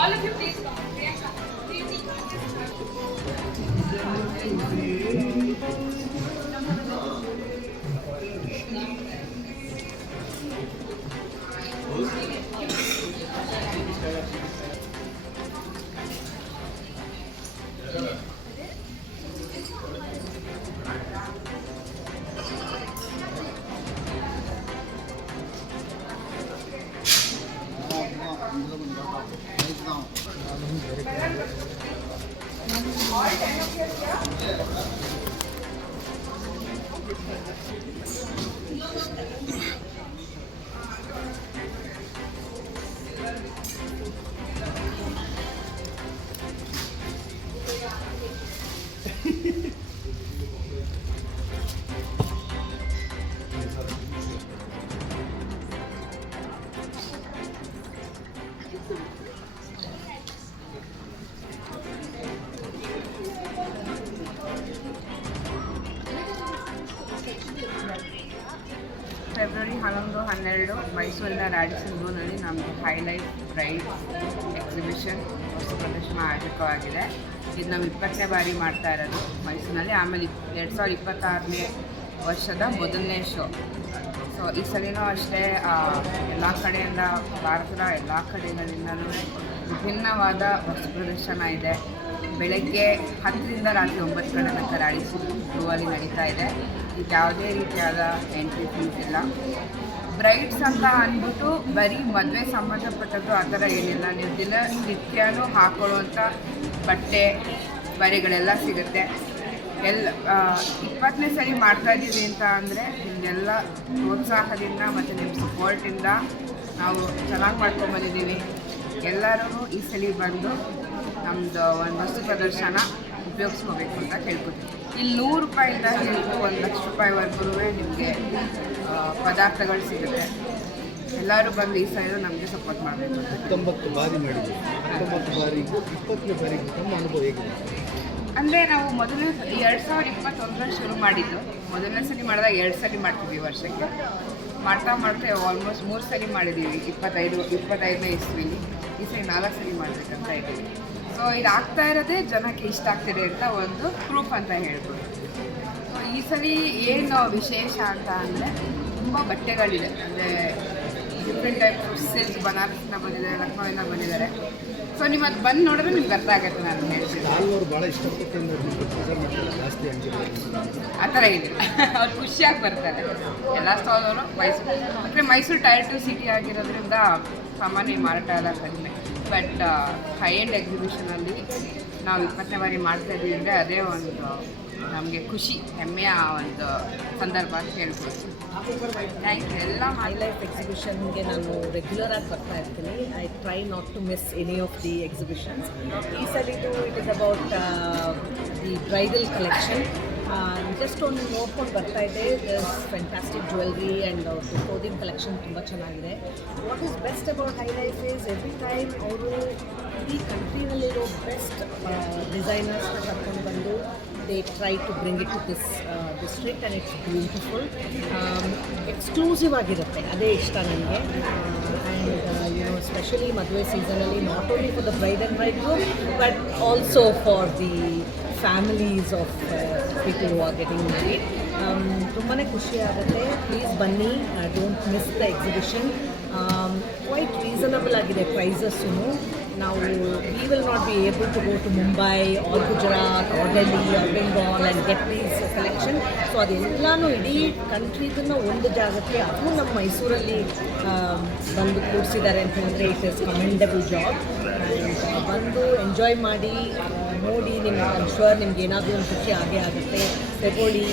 All of you please come. All of you please come. February ಹನ್ನೊಂದು, ಹನ್ನೆರಡು ಮೈಸೂರಿನ Radisson ಝೋನಲ್ಲಿ ನಮ್ಮದು ಹೈಲೈಟ್ ರೈಡ್ ಎಕ್ಸಿಬಿಷನ್ ವಸ್ತು ಪ್ರದರ್ಶನ ಆಯೋಜಕವಾಗಿದೆ. ಇದು ನಾವು ಇಪ್ಪತ್ತನೇ ಬಾರಿ ಮಾಡ್ತಾ ಇರೋದು ಮೈಸೂರಿನಲ್ಲಿ. ಆಮೇಲೆ ಎರಡು ಸಾವಿರದ ಇಪ್ಪತ್ತಾರನೇ ವರ್ಷದ ಮೊದಲನೇ ಶೋ. ಸೊ ಈ ಸಲಿನೂ ಅಷ್ಟೇ ಎಲ್ಲ ಕಡೆಯಿಂದ, ಭಾರತದ ಎಲ್ಲ ಕಡೆಗಳಿಂದಲೂ ವಿಭಿನ್ನವಾದ ವಸ್ತು ಪ್ರದರ್ಶನ ಇದೆ. ಬೆಳಗ್ಗೆ ಹತ್ತರಿಂದ ರಾತ್ರಿ ಒಂಬತ್ತು ಗಂಟೆ ತನಕ ರಾಡಿ ಅಲ್ಲಿ ನಡೀತಾ ಇದೆ. ಇದು ಯಾವುದೇ ರೀತಿಯಾದ ಎಂಟ್ರಿ ಫೀಸ್ ಇಲ್ಲ. ಬ್ರೈಡ್ಸ್ ಅಂತ ಅಂದ್ಬಿಟ್ಟು ಬರೀ ಮದುವೆ ಸಂಬಂಧಪಟ್ಟದ್ದು ಆ ಥರ ಏನಿಲ್ಲ. ನೀವು ದಿನ ನಿತ್ಯನೂ ಹಾಕೊಳ್ಳುವಂಥ ಬಟ್ಟೆ, ಬರೆಗಳೆಲ್ಲ ಸಿಗುತ್ತೆ. ಎಲ್ಲ ಇಪ್ಪತ್ತನೇ ಸರಿ ಮಾಡ್ತಾ ಇದ್ದೀವಿ ಅಂತ ಅಂದರೆ ನಿಮಗೆಲ್ಲ ಪ್ರೋತ್ಸಾಹದಿಂದ ಮತ್ತು ನಿಮ್ಮ ಸಪೋರ್ಟಿಂದ ನಾವು ಚೆನ್ನಾಗಿ ಮಾಡ್ಕೊಂಬಂದಿದ್ದೀವಿ ಎಲ್ಲರೂ ಈ ಸಲ ಬಂದು ನಮ್ಮದು ಒಂದು ವಸ್ತು ಪ್ರದರ್ಶನ ಉಪಯೋಗಿಸ್ಕೋಬೇಕು ಅಂತ ಕೇಳ್ಕೊತೀವಿ. ಇಲ್ಲಿ ನೂರು ರೂಪಾಯಿಂದ ಹಿಡಿದು ಒಂದು ಲಕ್ಷ ರೂಪಾಯಿವರೆಗೂ ನಿಮಗೆ ಪದಾರ್ಥಗಳು ಸಿಗುತ್ತೆ. ಎಲ್ಲರೂ ಬಂದು ಈ ಸೈಡು ನಮಗೆ ಸಪೋರ್ಟ್ ಮಾಡಬೇಕು ಹತ್ತೊಂಬತ್ತು ಬಾರಿ ಮಾಡಿದ್ವಿ ಹತ್ತೊಂಬತ್ತು ಬಾರಿ ಇಪ್ಪತ್ತನೇ ಬಾರಿ ನಮ್ಮ ಅನುಭವ ಹೇಗಿದೆ? ಅಂದರೆ ನಾವು ಮೊದಲನೇ ಎರಡು ಸಾವಿರದ ಇಪ್ಪತ್ತೊಂದರಲ್ಲಿ ಶುರು ಮಾಡಿದ್ದು. ಮೊದಲನೇ ಸರಿ ಮಾಡಿದಾಗ ಎರಡು ಸರಿ ಮಾಡ್ತಿದ್ವಿ ವರ್ಷಕ್ಕೆ. ಮಾಡ್ತಾ ಮಾಡ್ತಾ ಆಲ್ಮೋಸ್ಟ್ ಮೂರು ಸರಿ ಮಾಡಿದ್ದೀವಿ. ಇಪ್ಪತ್ತೈದು, ಇಪ್ಪತ್ತೈದನೇ ಇಸ್ವಿಲಿ. ಈ ಸರಿ ನಾಲ್ಕು ಸರಿ ಮಾಡಬೇಕಂತ ಇದ್ದೀವಿ. ಸೊ ಇದು ಆಗ್ತಾ ಇರೋದೇ ಜನಕ್ಕೆ ಇಷ್ಟ ಆಗ್ತಿದೆ ಅಂತ ಒಂದು ಪ್ರೂಫ್ ಅಂತ ಹೇಳ್ಬೋದು. ಸೊ ಈ ಸರಿ ಏನು ವಿಶೇಷ ಅಂತ ಅಂದರೆ ತುಂಬ ಬಟ್ಟೆಗಳಿದೆ. ಅಂದರೆ ಡಿಫ್ರೆಂಟ್ ಟೈಪ್ ಸಿಲ್ಕ್ ಬನಾರಸ್ನ ಬಂದಿದ್ದಾರೆ ಲಕ್ನೋವಿನ ಬಂದಿದ್ದಾರೆ. ಸೊ ನೀವು ಅದು ಬಂದು ನೋಡಿದ್ರೆ ನಿಮ್ಗೆ ಅರ್ಥ ಆಗುತ್ತೆ ನಾನು ಹೇಳ್ತೀನಿ. ಆ ಥರ ಇದೆ ಅವ್ರು ಖುಷಿಯಾಗಿ ಬರ್ತಾರೆ. ಎಲ್ಲ ಸ್ಟಾಲವರು ಮೈಸೂರು. ಅಂದರೆ ಮೈಸೂರು ಟೈರ್ ಟು ಸಿಟಿ ಆಗಿರೋದ್ರಿಂದ ಸಾಮಾನ್ಯ ಮಾರಾಟ ಎಲ್ಲ ಕಡಿಮೆ. ಬಟ್ ಹೈ ಎಂಡ್ ಎಕ್ಸಿಬಿಷನಲ್ಲಿ ನಾವು ಇಪ್ಪತ್ತನೇ ಬಾರಿ ಮಾಡ್ತಾ ಇದ್ದೀವಿ ಅಂದರೆ ಅದೇ ಒಂದು ನಮಗೆ ಖುಷಿ ಹೆಮ್ಮೆಯ ಒಂದು ಸಂದರ್ಭ ಅಂತ ಹೇಳ್ಬೋದು. ಎಲ್ಲ ಹೈ ಲೈಫ್ ಎಕ್ಸಿಬಿಷನ್ಗೆ ನಾನು ರೆಗ್ಯುಲರ್ ಆಗಿ ಬರ್ತಾ ಇರ್ತೀನಿ. I try not to miss any of the exhibitions ಈ ಸಲಿದು it is about the bridal collection just ಒಂದು ನೋಡ್ಕೊಂಡು ಬರ್ತಾ ಇದೆ fantastic jewellery and clothing collection ತುಂಬ ಚೆನ್ನಾಗಿದೆ. What is best about high life is every time ಅವರು ಇಡೀ ಕಂಟ್ರಿನಲ್ಲಿರೋ ಬೆಸ್ಟ್ ಡಿಸೈನರ್ಸ್ನ ಕರ್ಕೊಂಡು ಬಂದು they try to bring this to this district and it's beautiful exclusive ಆಗಿರುತ್ತೆ, ಅದೇ ಇಷ್ಟ ನನಗೆ. ಆ್ಯಂಡ್ ಯುನೋ ಸ್ಪೆಷಲಿ ಮದುವೆ ಸೀಸನಲ್ಲಿ not only for the bride and bride but also for the families of people who are getting married ತುಂಬಾ ಖುಷಿ ಆಗುತ್ತೆ. Please ಬನ್ನಿ. Don't miss the exhibition quite reasonable ಆಗಿದೆ ಪ್ರೈಸಸ್ಸು ನಾವು we will not be able to go to Mumbai or Gujarat or Delhi or Bengal and these collection so ಅದೆಲ್ಲನೂ ಇಡೀ ಕಂಟ್ರಿದನ್ನು ಒಂದು ಜಾಗಕ್ಕೆ ಅದು ನಮ್ಮ ಮೈಸೂರಲ್ಲಿ ಬಂದು ಕೂಡಿಸಿದ್ದಾರೆ ಅಂತ ಹೇಳಿದ್ರೆ ಇಟ್ ಇಸ್ ಕಮೆಂಡಬಲ್ ಜಾಬ್ ಬಂದು ಎಂಜಾಯ್ ಮಾಡಿ ನೋಡಿ ನಿಮ್ಗೆ ಐಮ್ ಶೂರ್ ನಿಮ್ಗೆ ಏನಾದರೂ ಒಂದು ಖುಷಿ ಆಗೇ ಆಗುತ್ತೆ. ತಗೊಳ್ಳಿ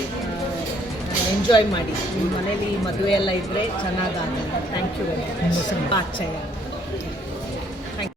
ಎಂಜಾಯ್ ಮಾಡಿ. ನಿಮ್ಮ ಮನೇಲಿ ಮದುವೆ ಎಲ್ಲ ಇದ್ದರೆ ಚೆನ್ನಾಗಾಗುತ್ತೆ thank you very much Bachayya